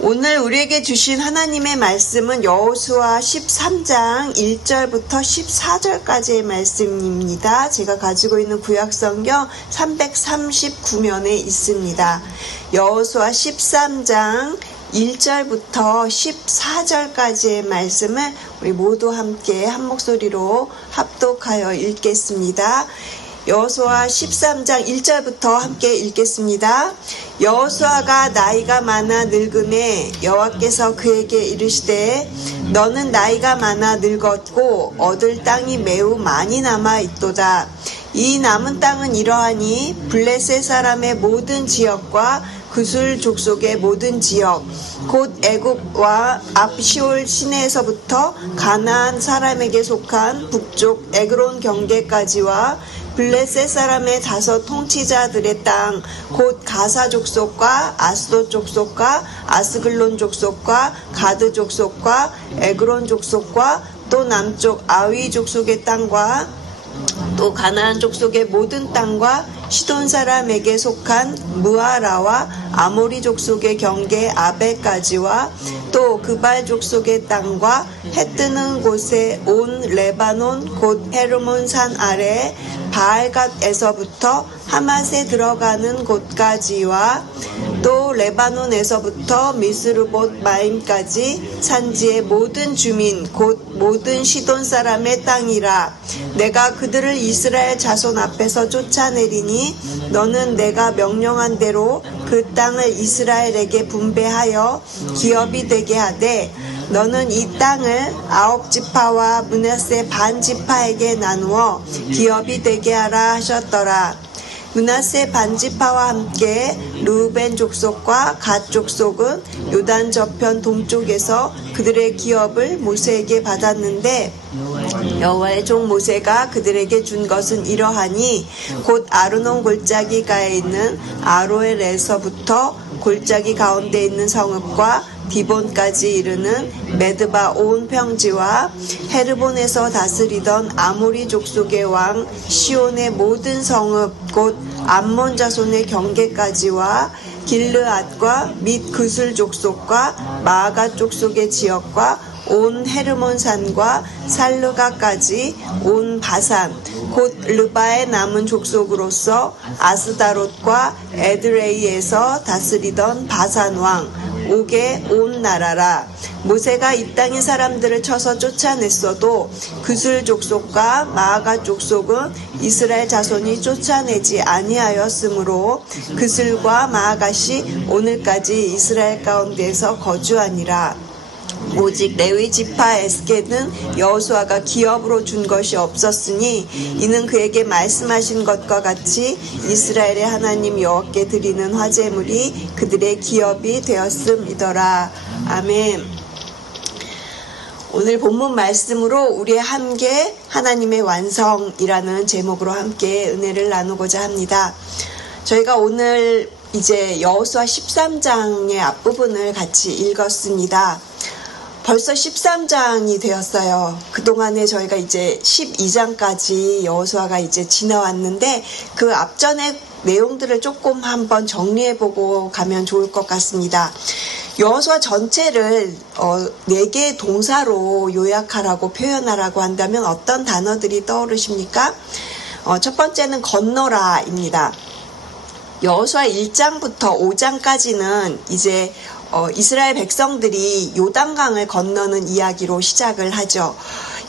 오늘 우리에게 주신 하나님의 말씀은 여호수아 13장 1절부터 14절까지의 말씀입니다. 제가 가지고 있는 구약성경 339면에 있습니다. 여호수아 13장 1절부터 14절까지의 말씀을 우리 모두 함께 한 목소리로 합독하여 읽겠습니다. 여호수아 13장 1절부터 함께 읽겠습니다. 여호수아가 나이가 많아 늙음에 여호와께서 그에게 이르시되 너는 나이가 많아 늙었고 얻을 땅이 매우 많이 남아 있도다. 이 남은 땅은 이러하니 블레셋 사람의 모든 지역과 그술 족속의 모든 지역 곧 애굽과 압시올 시내에서부터 가나안 사람에게 속한 북쪽 에그론 경계까지와 블레셋 사람의 5 통치자들의 땅 곧 가사 족속과 아스돗 족속과 아스글론 족속과 가드 족속과 에그론 족속과 또 남쪽 아위 족속의 땅과 또 가나안 족속의 모든 땅과 시돈 사람에게 속한 무아라와 아모리 족속의 경계 아베까지와 또 그발 족속의 땅과 해 뜨는 곳에 온 레바논 곧 헤르몬 산 아래 바알갓에서부터 하맛에 들어가는 곳까지와 또 레바논에서부터 미스르봇 마임까지 산지의 모든 주민 곧 모든 시돈 사람의 땅이라. 내가 그들을 이스라엘 자손 앞에서 쫓아내리니 너는 내가 명령한 대로 그 땅을 이스라엘에게 분배하여 기업이 되게 하되 너는 이 땅을 9지파와 므낫세 반 지파에게 나누어 기업이 되게 하라 하셨더라. 므낫세 반지파와 함께 르우벤 족속과 갓 족속은 요단 저편 동쪽에서 그들의 기업을 모세에게 받았는데 여호와의 종 모세가 그들에게 준 것은 이러하니 곧 아르논 골짜기 가에 있는 아로엘에서부터 골짜기 가운데 있는 성읍과 디본까지 이르는 메드바 온 평지와 헤르본에서 다스리던 아모리 족속의 왕 시온의 모든 성읍 곧 암몬 자손의 경계까지와 길르앗과 및 그술 족속과 마아가 족속의 지역과 온 헤르몬 산과 살르가까지 온 바산 곧 르바의 남은 족속으로서 아스다롯과 에드레이에서 다스리던 바산 왕 옥의 온 나라라. 모세가 이 땅의 사람들을 쳐서 쫓아냈어도 그술 족속과 마아가 족속은 이스라엘 자손이 쫓아내지 아니하였으므로 그술과 마아가시 오늘까지 이스라엘 가운데에서 거주하니라. 오직 레위 지파 에스겔은 여호수아가 기업으로 준 것이 없었으니 이는 그에게 말씀하신 것과 같이 이스라엘의 하나님 여호와께 드리는 화제물이 그들의 기업이 되었음이더라. 아멘. 오늘 본문 말씀으로 우리의 함께 하나님의 완성이라는 제목으로 함께 은혜를 나누고자 합니다. 저희가 오늘 이제 여호수아 13장의 앞부분을 같이 읽었습니다. 벌써 13장이 되었어요. 그동안에 저희가 이제 12장까지 여호수아가 이제 지나왔는데 그 앞전의 내용들을 조금 한번 정리해보고 가면 좋을 것 같습니다. 여호수아 전체를 4개의 동사로 요약하라고 표현하라고 한다면 어떤 단어들이 떠오르십니까? 첫 번째는 건너라입니다. 여호수아 1장부터 5장까지는 이제 이스라엘 백성들이 요단강을 건너는 이야기로 시작을 하죠.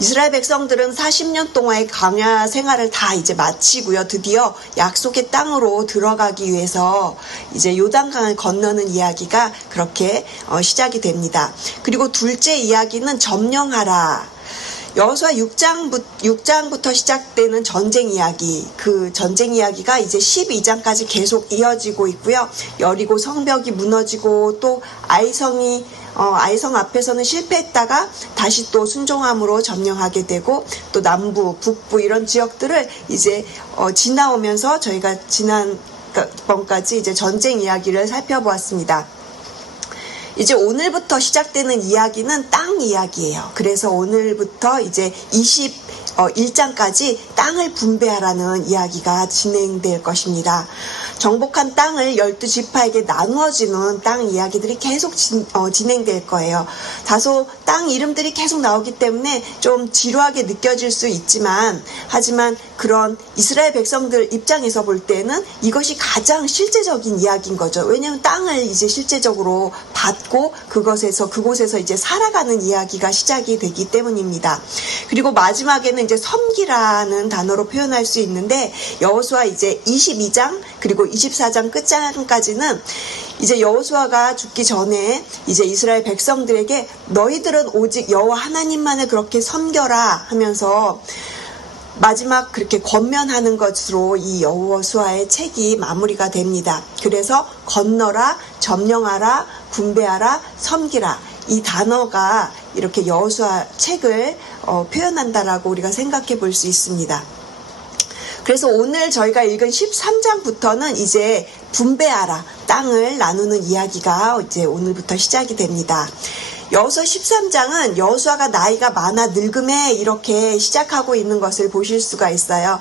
이스라엘 백성들은 40년 동안의 광야 생활을 다 이제 마치고요. 드디어 약속의 땅으로 들어가기 위해서 이제 요단강을 건너는 이야기가 그렇게 시작이 됩니다. 그리고 둘째 이야기는 점령하라. 여호수아 6장부터 시작되는 전쟁 이야기, 그 전쟁 이야기가 이제 12장까지 계속 이어지고 있고요. 여리고 성벽이 무너지고 또 아이성 앞에서는 실패했다가 다시 또 순종함으로 점령하게 되고 또 남부, 북부 이런 지역들을 이제 지나오면서 저희가 지난번까지 이제 전쟁 이야기를 살펴보았습니다. 이제 오늘부터 시작되는 이야기는 땅 이야기예요. 그래서 오늘부터 이제 21장까지 땅을 분배하라는 이야기가 진행될 것입니다. 정복한 땅을 12지파에게 나누어지는 땅 이야기들이 계속 진행될 거예요. 다소 땅 이름들이 계속 나오기 때문에 좀 지루하게 느껴질 수 있지만, 하지만 그런 이스라엘 백성들 입장에서 볼 때는 이것이 가장 실제적인 이야기인 거죠. 왜냐하면 땅을 이제 실제적으로 받고 그곳에서 이제 살아가는 이야기가 시작이 되기 때문입니다. 그리고 마지막에는 이제 섬기라는 단어로 표현할 수 있는데, 여호수아 이제 22장 그리고 24장 끝장까지는 이제 여호수아가 죽기 전에 이제 이스라엘 백성들에게 너희들은 오직 여호와 하나님만을 그렇게 섬겨라 하면서 마지막 그렇게 권면하는 것으로 이 여호수아의 책이 마무리가 됩니다. 그래서 건너라, 점령하라, 군배하라, 섬기라, 이 단어가 이렇게 여호수아 책을 표현한다라고 우리가 생각해 볼 수 있습니다. 그래서 오늘 저희가 읽은 13장부터는 이제 분배하라, 땅을 나누는 이야기가 이제 오늘부터 시작이 됩니다. 여호수아 13장은 여호수아가 나이가 많아 늙음에 이렇게 시작하고 있는 것을 보실 수가 있어요.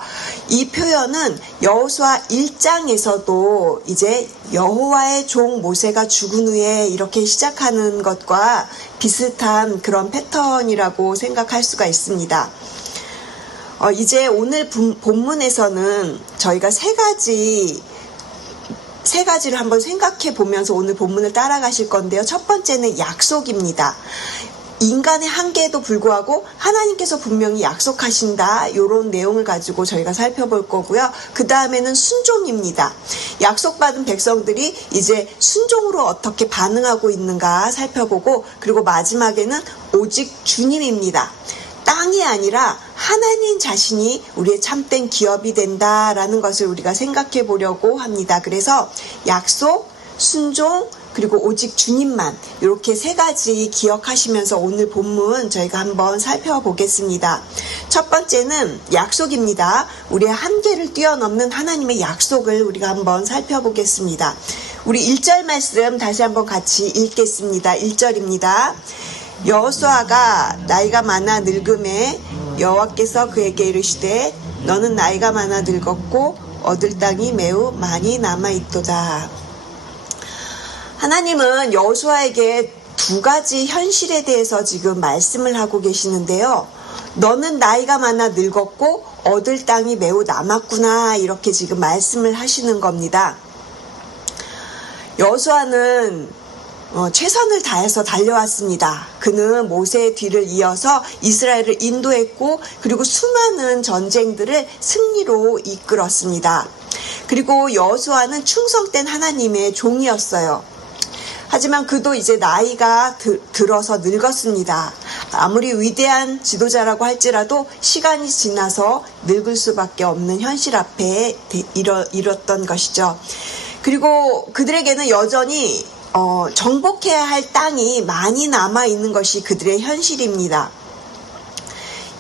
이 표현은 여호수아 1장에서도 이제 여호와의 종 모세가 죽은 후에 이렇게 시작하는 것과 비슷한 그런 패턴이라고 생각할 수가 있습니다. 이제 오늘 본문에서는 저희가 세 가지를 한번 생각해 보면서 오늘 본문을 따라가실 건데요. 첫 번째는 약속입니다. 인간의 한계에도 불구하고 하나님께서 분명히 약속하신다, 이런 내용을 가지고 저희가 살펴볼 거고요. 그 다음에는 순종입니다. 약속받은 백성들이 이제 순종으로 어떻게 반응하고 있는가 살펴보고, 그리고 마지막에는 오직 주님입니다. 땅이 아니라 하나님 자신이 우리의 참된 기업이 된다라는 것을 우리가 생각해 보려고 합니다. 그래서 약속, 순종, 그리고 오직 주님만, 이렇게 세 가지 기억하시면서 오늘 본문 저희가 한번 살펴보겠습니다. 첫 번째는 약속입니다. 우리의 한계를 뛰어넘는 하나님의 약속을 우리가 한번 살펴보겠습니다. 우리 1절 말씀 다시 한번 같이 읽겠습니다. 1절입니다. 여호수아가 나이가 많아 늙음에 여호와께서 그에게 이르시되 너는 나이가 많아 늙었고 얻을 땅이 매우 많이 남아있도다. 하나님은 여호수아에게 두 가지 현실에 대해서 지금 말씀을 하고 계시는데요. 너는 나이가 많아 늙었고 얻을 땅이 매우 남았구나, 이렇게 지금 말씀을 하시는 겁니다. 여호수아는 최선을 다해서 달려왔습니다. 그는 모세의 뒤를 이어서 이스라엘을 인도했고, 그리고 수많은 전쟁들을 승리로 이끌었습니다. 그리고 여호수아는 충성된 하나님의 종이었어요. 하지만 그도 이제 나이가 들어서 늙었습니다. 아무리 위대한 지도자라고 할지라도 시간이 지나서 늙을 수밖에 없는 현실 앞에 이뤘던 것이죠. 그리고 그들에게는 여전히 정복해야 할 땅이 많이 남아있는 것이 그들의 현실입니다.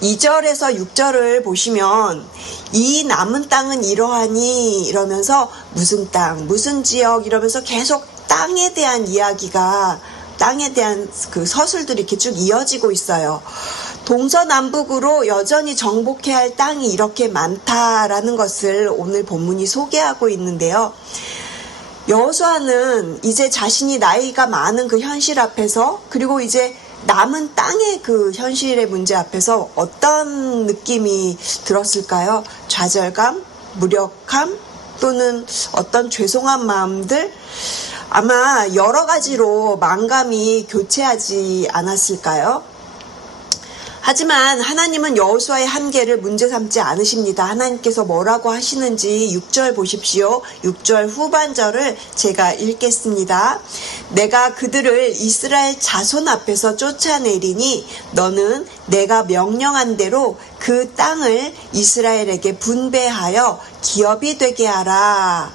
2절에서 6절을 보시면 이 남은 땅은 이러하니 이러면서 무슨 땅, 무슨 지역 이러면서 계속 땅에 대한 이야기가, 땅에 대한 그 서술들이 이렇게 쭉 이어지고 있어요. 동서남북으로 여전히 정복해야 할 땅이 이렇게 많다라는 것을 오늘 본문이 소개하고 있는데요. 여호수아는 이제 자신이 나이가 많은 그 현실 앞에서, 그리고 이제 남은 땅의 그 현실의 문제 앞에서 어떤 느낌이 들었을까요? 좌절감, 무력함, 또는 어떤 죄송한 마음들, 아마 여러 가지로 만감이 교체하지 않았을까요? 하지만 하나님은 여호수아의 한계를 문제 삼지 않으십니다. 하나님께서 뭐라고 하시는지 6절 보십시오. 6절 후반절을 제가 읽겠습니다. 내가 그들을 이스라엘 자손 앞에서 쫓아내리니 너는 내가 명령한 대로 그 땅을 이스라엘에게 분배하여 기업이 되게 하라.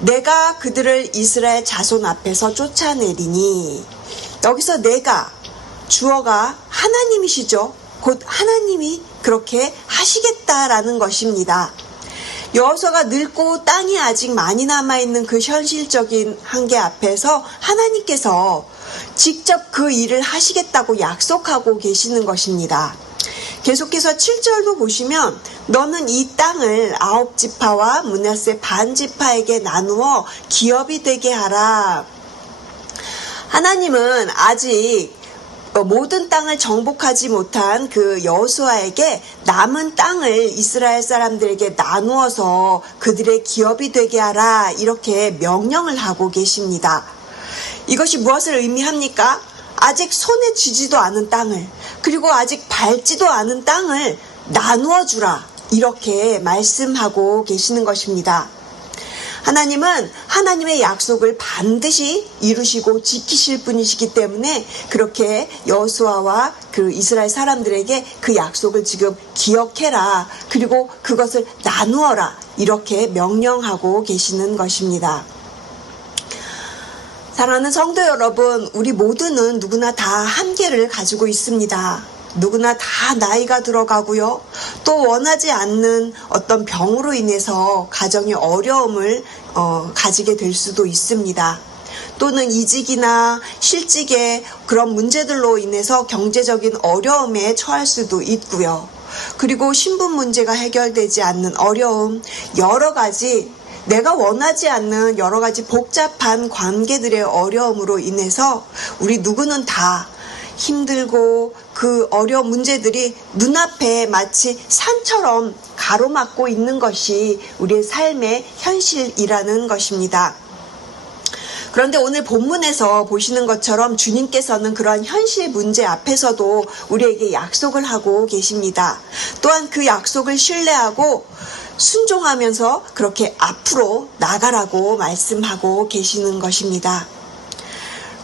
내가 그들을 이스라엘 자손 앞에서 쫓아내리니, 여기서 내가, 주어가 하나님이시죠. 곧 하나님이 그렇게 하시겠다라는 것입니다. 여호수아가 늙고 땅이 아직 많이 남아있는 그 현실적인 한계 앞에서 하나님께서 직접 그 일을 하시겠다고 약속하고 계시는 것입니다. 계속해서 7절도 보시면 너는 이 땅을 9지파와 므낫세 반지파에게 나누어 기업이 되게 하라. 하나님은 아직 모든 땅을 정복하지 못한 그 여호수아에게 남은 땅을 이스라엘 사람들에게 나누어서 그들의 기업이 되게 하라, 이렇게 명령을 하고 계십니다. 이것이 무엇을 의미합니까? 아직 손에 쥐지도 않은 땅을, 그리고 아직 밟지도 않은 땅을 나누어 주라, 이렇게 말씀하고 계시는 것입니다. 하나님은 하나님의 약속을 반드시 이루시고 지키실 분이시기 때문에 그렇게 여호수아와 그 이스라엘 사람들에게 그 약속을 지금 기억해라, 그리고 그것을 나누어라, 이렇게 명령하고 계시는 것입니다. 사랑하는 성도 여러분, 우리 모두는 누구나 다 한계를 가지고 있습니다. 누구나 다 나이가 들어가고요. 또 원하지 않는 어떤 병으로 인해서 가정의 어려움을 가지게 될 수도 있습니다. 또는 이직이나 실직의 그런 문제들로 인해서 경제적인 어려움에 처할 수도 있고요. 그리고 신분 문제가 해결되지 않는 어려움, 여러 가지 내가 원하지 않는 여러 가지 복잡한 관계들의 어려움으로 인해서 우리 누구는 다 힘들고 그 어려운 문제들이 눈앞에 마치 산처럼 가로막고 있는 것이 우리의 삶의 현실이라는 것입니다. 그런데 오늘 본문에서 보시는 것처럼 주님께서는 그러한 현실 문제 앞에서도 우리에게 약속을 하고 계십니다. 또한 그 약속을 신뢰하고 순종하면서 그렇게 앞으로 나가라고 말씀하고 계시는 것입니다.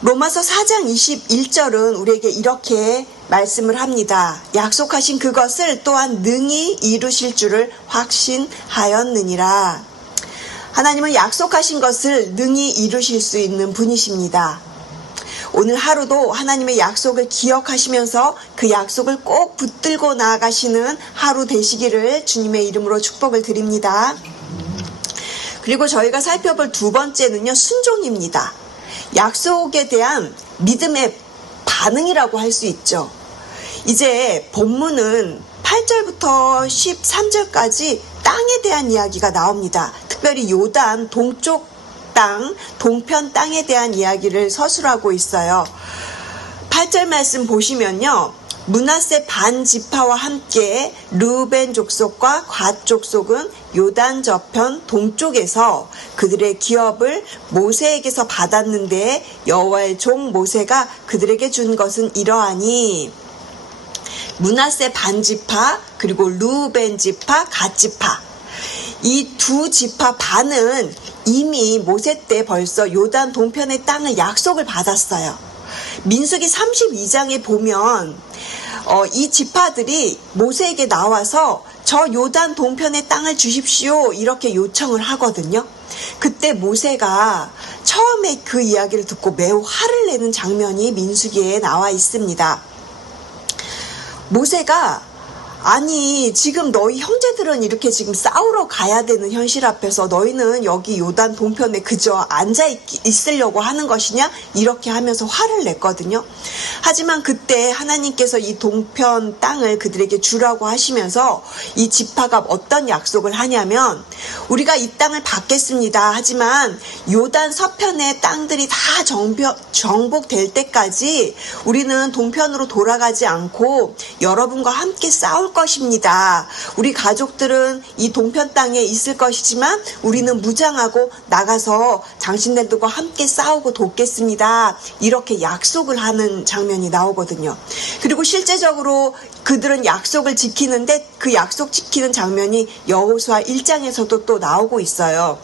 로마서 4장 21절은 우리에게 이렇게 말씀을 합니다. 약속하신 그것을 또한 능히 이루실 줄을 확신하였느니라. 하나님은 약속하신 것을 능히 이루실 수 있는 분이십니다. 오늘 하루도 하나님의 약속을 기억하시면서 그 약속을 꼭 붙들고 나아가시는 하루 되시기를 주님의 이름으로 축복을 드립니다. 그리고 저희가 살펴볼 두 번째는요, 순종입니다. 약속에 대한 믿음의 반응이라고 할 수 있죠. 이제 본문은 8절부터 13절까지 땅에 대한 이야기가 나옵니다. 특별히 요단 동쪽 땅, 동편 땅에 대한 이야기를 서술하고 있어요. 8절 말씀 보시면요, 므낫세 반지파와 함께 르우벤 족속과 갓 족속은 요단 저편 동쪽에서 그들의 기업을 모세에게서 받았는데 여호와의 종 모세가 그들에게 준 것은 이러하니, 므낫세 반지파 그리고 르우벤 지파, 갓 지파, 이 두 지파 반은 이미 모세 때 벌써 요단 동편의 땅을 약속을 받았어요. 민수기 32장에 보면 이 지파들이 모세에게 나와서 저 요단 동편의 땅을 주십시오, 이렇게 요청을 하거든요. 그때 모세가 처음에 그 이야기를 듣고 매우 화를 내는 장면이 민수기에 나와 있습니다. 모세가 아니, 지금 너희 형제들은 이렇게 지금 싸우러 가야 되는 현실 앞에서 너희는 여기 요단 동편에 그저 앉아 있으려고 하는 것이냐? 이렇게 하면서 화를 냈거든요. 하지만 그때 하나님께서 이 동편 땅을 그들에게 주라고 하시면서 이 지파가 어떤 약속을 하냐면, 우리가 이 땅을 받겠습니다. 하지만 요단 서편의 땅들이 다 정복될 때까지 우리는 동편으로 돌아가지 않고 여러분과 함께 싸울 것입니다. 우리 가족들은 이 동편 땅에 있을 것이지만 우리는 무장하고 나가서 당신들과 함께 싸우고 돕겠습니다. 이렇게 약속을 하는 장면이 나오거든요. 그리고 실제적으로 그들은 약속을 지키는데 그 약속 지키는 장면이 여호수아 1장에서도 또 나오고 있어요.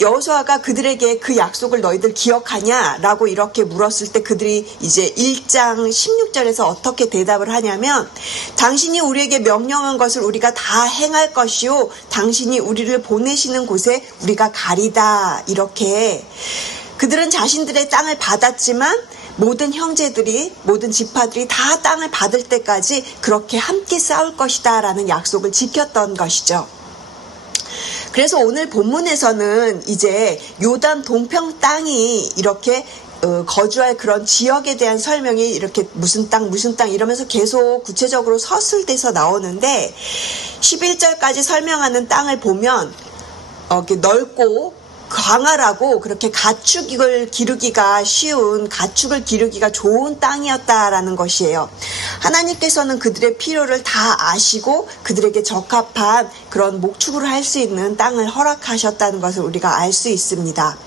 여호수아가 그들에게 그 약속을 너희들 기억하냐라고 이렇게 물었을 때 그들이 이제 1장 16절에서 어떻게 대답을 하냐면, 당신이 우리에게 명령한 것을 우리가 다 행할 것이요 당신이 우리를 보내시는 곳에 우리가 가리다, 이렇게 그들은 자신들의 땅을 받았지만 모든 형제들이, 모든 지파들이 다 땅을 받을 때까지 그렇게 함께 싸울 것이다 라는 약속을 지켰던 것이죠. 그래서 오늘 본문에서는 이제 요단 동평 땅이 이렇게 거주할 그런 지역에 대한 설명이 이렇게 무슨 땅 이러면서 계속 구체적으로 서술돼서 나오는데 11절까지 설명하는 땅을 보면 이렇게 넓고 광활하고 그렇게 가축을 기르기가 쉬운, 가축을 기르기가 좋은 땅이었다라는 것이에요. 하나님께서는 그들의 필요를 다 아시고 그들에게 적합한 그런 목축을 할 수 있는 땅을 허락하셨다는 것을 우리가 알 수 있습니다.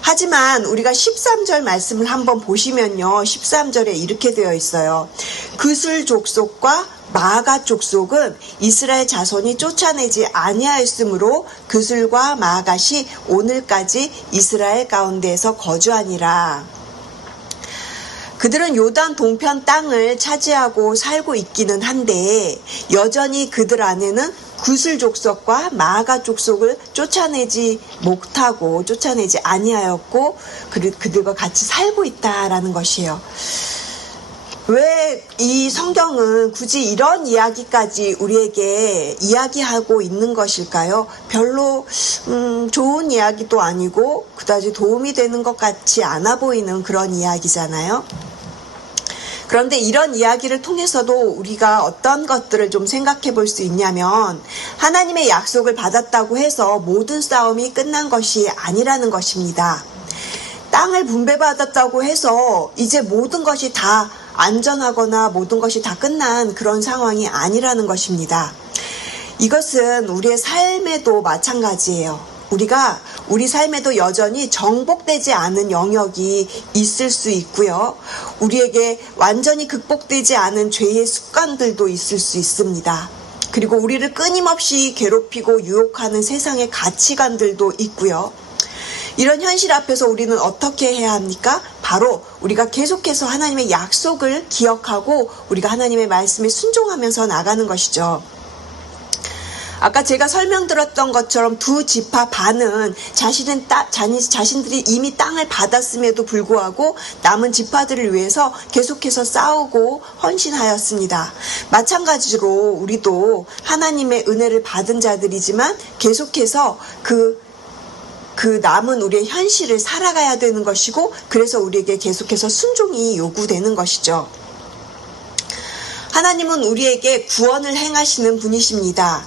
하지만 우리가 13절 말씀을 한번 보시면요. 13절에 이렇게 되어 있어요. 그술 족속과 마가 족속은 이스라엘 자손이 쫓아내지 아니하였으므로 그술과 마갓이 오늘까지 이스라엘 가운데에서 거주하니라. 그들은 요단 동편 땅을 차지하고 살고 있기는 한데 여전히 그들 안에는 구슬 족속과 마가 족속을 쫓아내지 못하고 쫓아내지 아니하였고 그들과 같이 살고 있다라는 것이에요. 왜 이 성경은 굳이 이런 이야기까지 우리에게 이야기하고 있는 것일까요? 별로 좋은 이야기도 아니고 그다지 도움이 되는 것 같지 않아 보이는 그런 이야기잖아요. 그런데 이런 이야기를 통해서도 우리가 어떤 것들을 좀 생각해 볼 수 있냐면 하나님의 약속을 받았다고 해서 모든 싸움이 끝난 것이 아니라는 것입니다. 땅을 분배받았다고 해서 이제 모든 것이 다 안전하거나 모든 것이 다 끝난 그런 상황이 아니라는 것입니다. 이것은 우리의 삶에도 마찬가지예요. 우리가 우리 삶에도 여전히 정복되지 않은 영역이 있을 수 있고요. 우리에게 완전히 극복되지 않은 죄의 습관들도 있을 수 있습니다. 그리고 우리를 끊임없이 괴롭히고 유혹하는 세상의 가치관들도 있고요. 이런 현실 앞에서 우리는 어떻게 해야 합니까? 바로 우리가 계속해서 하나님의 약속을 기억하고 우리가 하나님의 말씀에 순종하면서 나가는 것이죠. 아까 제가 설명드렸던 것처럼 두 지파 반은 자신들이 이미 땅을 받았음에도 불구하고 남은 지파들을 위해서 계속해서 싸우고 헌신하였습니다. 마찬가지로 우리도 하나님의 은혜를 받은 자들이지만 계속해서 그 남은 우리의 현실을 살아가야 되는 것이고 그래서 우리에게 계속해서 순종이 요구되는 것이죠. 하나님은 우리에게 구원을 행하시는 분이십니다.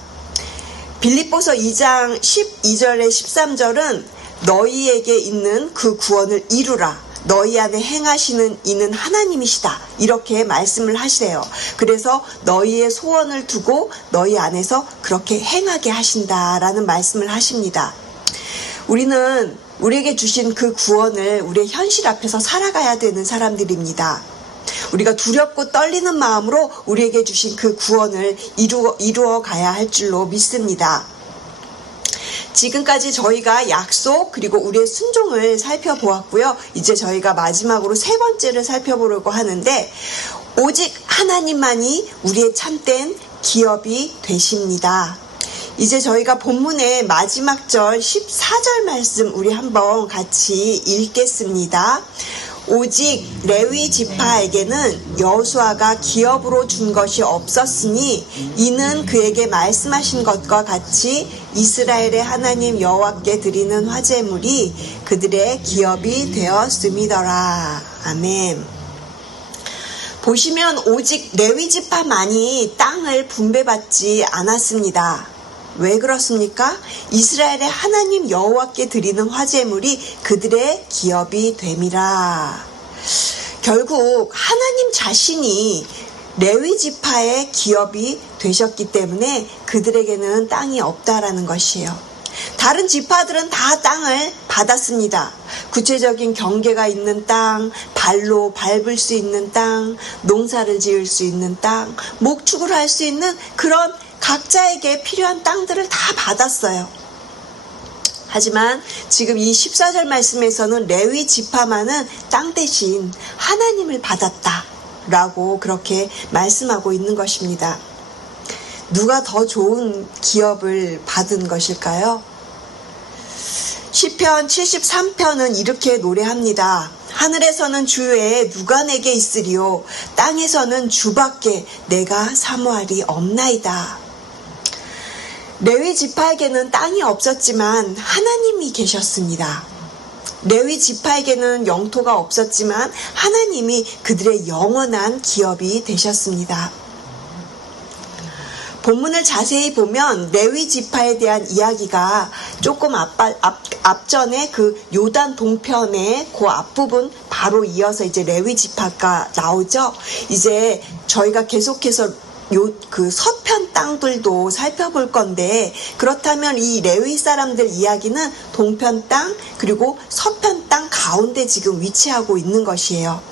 빌립보서 2장 12절에 13절은 너희에게 있는 그 구원을 이루라. 너희 안에 행하시는 이는 하나님이시다. 이렇게 말씀을 하시래요. 그래서 너희의 소원을 두고 너희 안에서 그렇게 행하게 하신다라는 말씀을 하십니다. 우리는 우리에게 주신 그 구원을 우리의 현실 앞에서 살아가야 되는 사람들입니다. 우리가 두렵고 떨리는 마음으로 우리에게 주신 그 구원을 이루어 가야 할 줄로 믿습니다. 지금까지 저희가 약속 그리고 우리의 순종을 살펴보았고요. 이제 저희가 마지막으로 세 번째를 살펴보려고 하는데 오직 하나님만이 우리의 참된 기업이 되십니다. 이제 저희가 본문의 마지막 절 14절 말씀 우리 한번 같이 읽겠습니다. 오직 레위 지파에게는 여호수아가 기업으로 준 것이 없었으니 이는 그에게 말씀하신 것과 같이 이스라엘의 하나님 여호와께 드리는 화제물이 그들의 기업이 되었음이더라. 아멘. 보시면 오직 레위 지파만이 땅을 분배받지 않았습니다. 왜 그렇습니까? 이스라엘의 하나님 여호와께 드리는 화제물이 그들의 기업이 됨이라. 결국 하나님 자신이 레위 지파의 기업이 되셨기 때문에 그들에게는 땅이 없다라는 것이에요. 다른 지파들은 다 땅을 받았습니다. 구체적인 경계가 있는 땅, 발로 밟을 수 있는 땅, 농사를 지을 수 있는 땅, 목축을 할 수 있는 그런 각자에게 필요한 땅들을 다 받았어요. 하지만 지금 이 14절 말씀에서는 레위 지파만은 땅 대신 하나님을 받았다라고 그렇게 말씀하고 있는 것입니다. 누가 더 좋은 기업을 받은 것일까요? 시편 73편은 이렇게 노래합니다. 하늘에서는 주 외에 누가 내게 있으리요 땅에서는 주밖에 내가 사모하리 없나이다. 레위 지파에게는 땅이 없었지만 하나님이 계셨습니다. 레위 지파에게는 영토가 없었지만 하나님이 그들의 영원한 기업이 되셨습니다. 본문을 자세히 보면 레위 지파에 대한 이야기가 조금 앞전에 그 요단 동편의 그 앞부분 바로 이어서 이제 레위 지파가 나오죠. 이제 저희가 계속해서 그 서편 땅들도 살펴볼 건데, 그렇다면 이 레위 사람들 이야기는 동편 땅 그리고 서편 땅 가운데 지금 위치하고 있는 것이에요.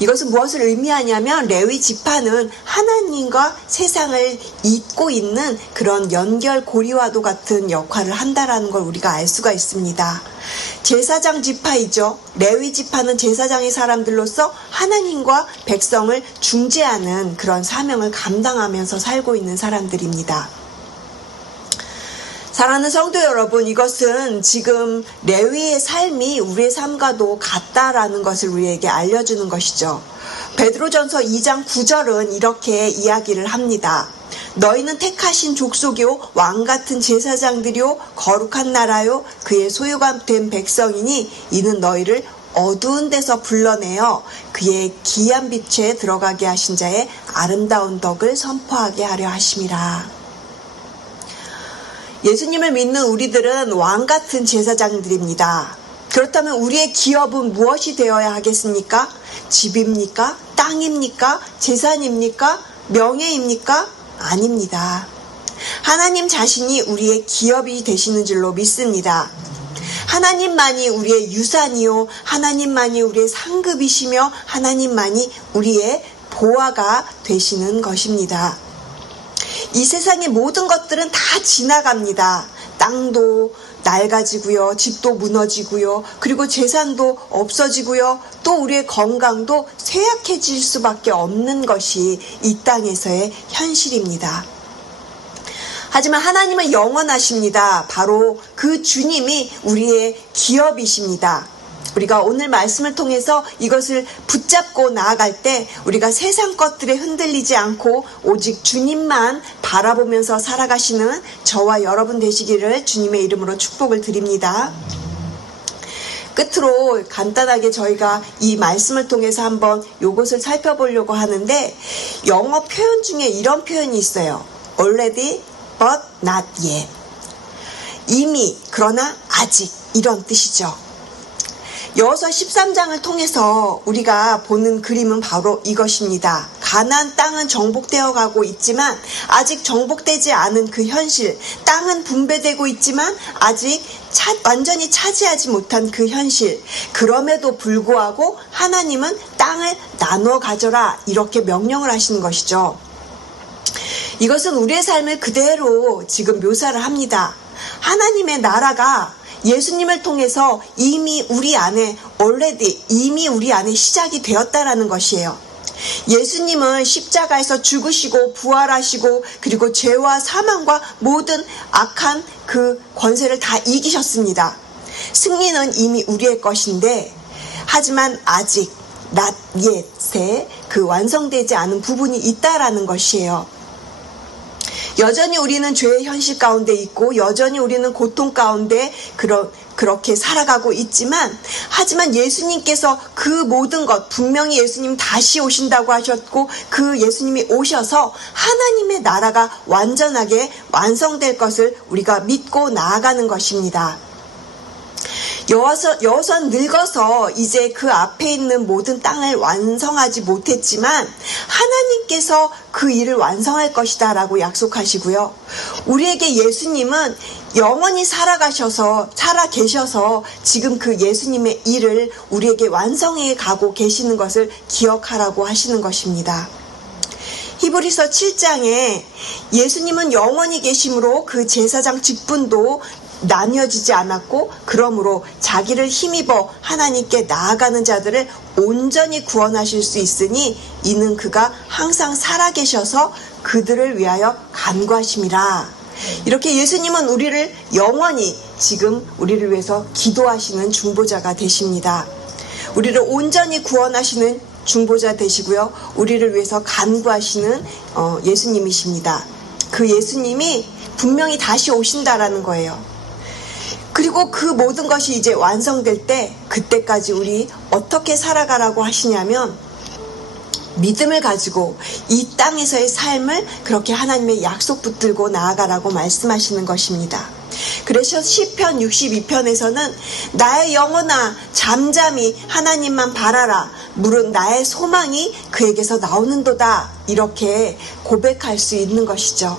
이것은 무엇을 의미하냐면 레위 지파는 하나님과 세상을 잇고 있는 그런 연결고리와도 같은 역할을 한다라는 걸 우리가 알 수가 있습니다. 제사장 지파이죠. 레위 지파는 제사장의 사람들로서 하나님과 백성을 중재하는 그런 사명을 감당하면서 살고 있는 사람들입니다. 사랑하는 성도 여러분, 이것은 지금 레위의 삶이 우리의 삶과도 같다라는 것을 우리에게 알려주는 것이죠. 베드로전서 2장 9절은 이렇게 이야기를 합니다. 너희는 택하신 족속이요 왕같은 제사장들이요 거룩한 나라요 그의 소유가 된 백성이니 이는 너희를 어두운 데서 불러내어 그의 기이한 빛에 들어가게 하신 자의 아름다운 덕을 선포하게 하려 하심이라. 예수님을 믿는 우리들은 왕같은 제사장들입니다. 그렇다면 우리의 기업은 무엇이 되어야 하겠습니까? 집입니까? 땅입니까? 재산입니까? 명예입니까? 아닙니다. 하나님 자신이 우리의 기업이 되시는 줄로 믿습니다. 하나님만이 우리의 유산이요, 하나님만이 우리의 상급이시며 하나님만이 우리의 보화가 되시는 것입니다. 이 세상의 모든 것들은 다 지나갑니다. 땅도 낡아지고요, 집도 무너지고요, 그리고 재산도 없어지고요, 또 우리의 건강도 쇠약해질 수밖에 없는 것이 이 땅에서의 현실입니다. 하지만 하나님은 영원하십니다. 바로 그 주님이 우리의 기업이십니다. 우리가 오늘 말씀을 통해서 이것을 붙잡고 나아갈 때 우리가 세상 것들에 흔들리지 않고 오직 주님만 바라보면서 살아가시는 저와 여러분 되시기를 주님의 이름으로 축복을 드립니다. 끝으로 간단하게 저희가 이 말씀을 통해서 한번 이것을 살펴보려고 하는데, 영어 표현 중에 이런 표현이 있어요. already but not yet. 이미 그러나 아직, 이런 뜻이죠. 여호수아 13장을 통해서 우리가 보는 그림은 바로 이것입니다. 가나안 땅은 정복되어 가고 있지만 아직 정복되지 않은 그 현실, 땅은 분배되고 있지만 아직 완전히 차지하지 못한 그 현실, 그럼에도 불구하고 하나님은 땅을 나누어 가져라 이렇게 명령을 하시는 것이죠. 이것은 우리의 삶을 그대로 지금 묘사를 합니다. 하나님의 나라가 예수님을 통해서 이미 우리 안에 이미 우리 안에 시작이 되었다라는 것이에요. 예수님은 십자가에서 죽으시고 부활하시고 그리고 죄와 사망과 모든 악한 그 권세를 다 이기셨습니다. 승리는 이미 우리의 것인데, 하지만 아직 not yet의 그 완성되지 않은 부분이 있다라는 것이에요. 여전히 우리는 죄의 현실 가운데 있고 여전히 우리는 고통 가운데 그렇게 살아가고 있지만, 하지만 예수님께서 그 모든 것, 분명히 예수님 다시 오신다고 하셨고 그 예수님이 오셔서 하나님의 나라가 완전하게 완성될 것을 우리가 믿고 나아가는 것입니다. 여호수아는 늙어서 이제 그 앞에 있는 모든 땅을 완성하지 못했지만 하나님께서 그 일을 완성할 것이다 라고 약속하시고요. 우리에게 예수님은 영원히 살아 계셔서 지금 그 예수님의 일을 우리에게 완성해 가고 계시는 것을 기억하라고 하시는 것입니다. 히브리서 7장에 예수님은 영원히 계심으로 그 제사장 직분도 나뉘어지지 않았고, 그러므로 자기를 힘입어 하나님께 나아가는 자들을 온전히 구원하실 수 있으니 이는 그가 항상 살아계셔서 그들을 위하여 간구하심이라. 이렇게 예수님은 우리를 영원히 지금 우리를 위해서 기도하시는 중보자가 되십니다. 우리를 온전히 구원하시는 중보자 되시고요, 우리를 위해서 간구하시는 예수님이십니다. 그 예수님이 분명히 다시 오신다라는 거예요. 그리고 그 모든 것이 이제 완성될 때 그때까지 우리 어떻게 살아가라고 하시냐면 믿음을 가지고 이 땅에서의 삶을 그렇게 하나님의 약속 붙들고 나아가라고 말씀하시는 것입니다. 그래서 시편 62편에서는 나의 영혼아 잠잠히 하나님만 바라라. 물은 나의 소망이 그에게서 나오는도다. 이렇게 고백할 수 있는 것이죠.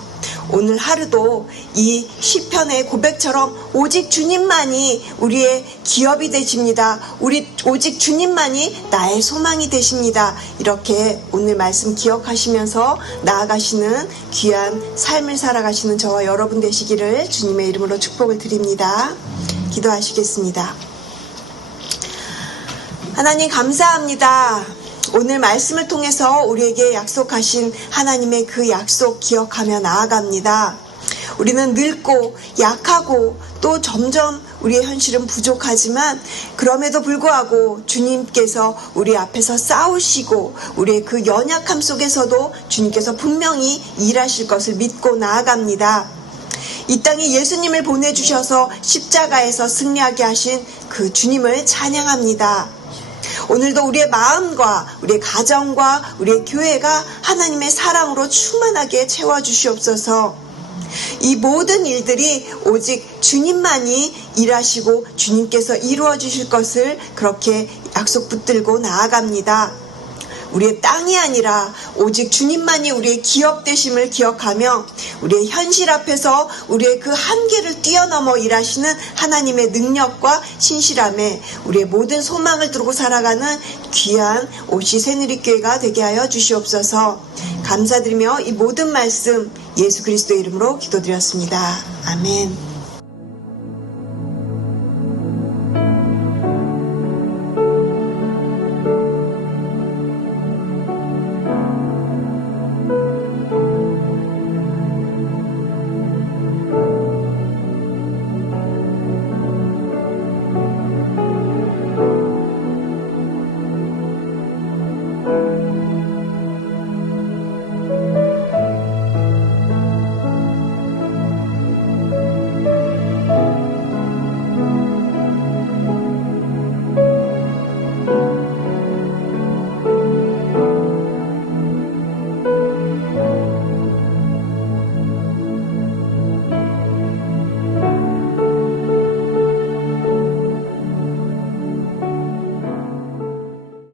오늘 하루도 이 시편의 고백처럼 오직 주님만이 우리의 기업이 되십니다. 오직 주님만이 나의 소망이 되십니다. 이렇게 오늘 말씀 기억하시면서 나아가시는 귀한 삶을 살아가시는 저와 여러분 되시기를 주님의 이름으로 축복을 드립니다. 기도하시겠습니다. 하나님 감사합니다. 오늘 말씀을 통해서 우리에게 약속하신 하나님의 그 약속 기억하며 나아갑니다. 우리는 늙고 약하고 또 점점 우리의 현실은 부족하지만 그럼에도 불구하고 주님께서 우리 앞에서 싸우시고 우리의 그 연약함 속에서도 주님께서 분명히 일하실 것을 믿고 나아갑니다. 이 땅에 예수님을 보내주셔서 십자가에서 승리하게 하신 그 주님을 찬양합니다. 오늘도 우리의 마음과 우리의 가정과 우리의 교회가 하나님의 사랑으로 충만하게 채워주시옵소서. 이 모든 일들이 오직 주님만이 일하시고 주님께서 이루어 주실 것을 그렇게 약속 붙들고 나아갑니다. 우리의 땅이 아니라 오직 주님만이 우리의 기업 되심을 기억하며 우리의 현실 앞에서 우리의 그 한계를 뛰어넘어 일하시는 하나님의 능력과 신실함에 우리의 모든 소망을 두고 살아가는 귀한 OC 새누리교회가 되게 하여 주시옵소서. 감사드리며 이 모든 말씀 예수 그리스도의 이름으로 기도드렸습니다. 아멘.